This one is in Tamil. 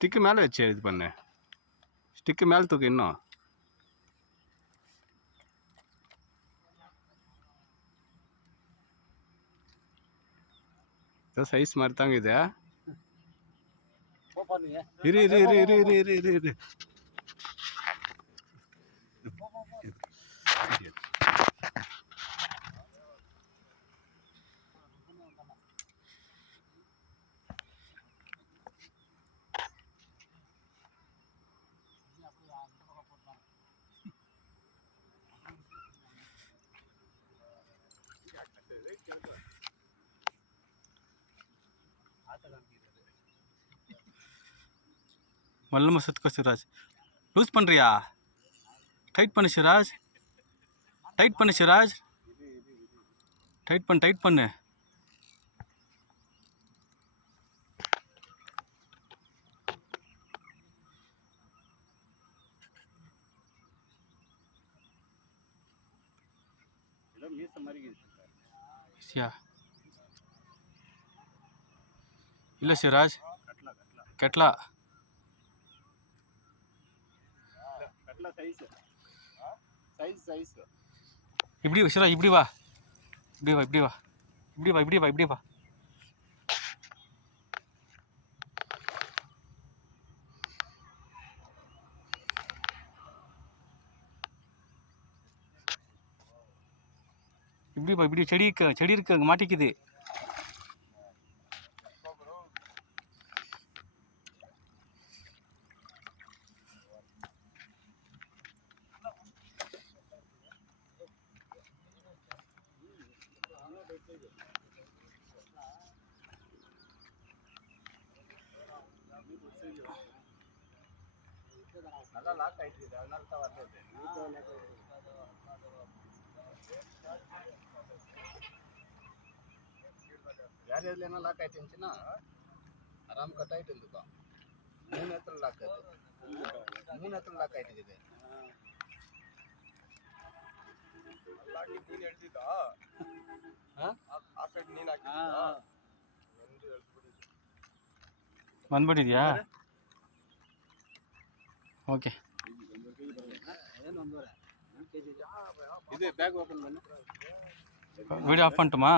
ஸ்டிக்கு மேலே வச்சு இது பண்ணு. ஸ்டிக்கு மேலே தூக்கு இன்னும். சைஸ் மாதிரி தாங்க இது. இரு இரு இரு இரு இரு இரு இரு இரு மல்லும சுத்துக்கோ சிராஜ். லூஸ் பண்ணுறியா? டைட் பண்ணு சிராஜ். டைட் பண்ணு சிராஜ். டைட் பண்ணு டைட் பண்ணு. இல்லை சிராஜ், கெட்லா இப்படி சிராஜ், இப்படி வா, இப்படி வா, இப்படி வா, இப்படி வா, இப்படி வா, இப்படி வா. இப்படி வா, இப்படி. செடி இருக்கு அங்கே மாட்டிக்குது. நல்லா லாக் ஆயிட்டு, அதனால தான் வர்றது. வேற எதுல என்ன லாக் ஆயிட்டு இருந்துச்சுன்னா ஆராம் கட் ஆயிட்டு இருந்துக்கும். 3 இடத்துல லாக் ஆகுது. 3 இடத்துல லாக் ஆயிட்டு இருக்குது. லாக் நீ எழுதிதா? ಆ ಸೈಡ್ ನೀನು ಹಾಕಿದಾ? ಬಂದ್ಬಿಟ್ಟಿದ್ಯಾ? ಓಕೆ. ಇದು ಬ್ಯಾಗ್ ಓಪನ್ ಮಾಡಿ ವಿಡಿಯೋ ಆಫ್ பண்ணிட்டுமா?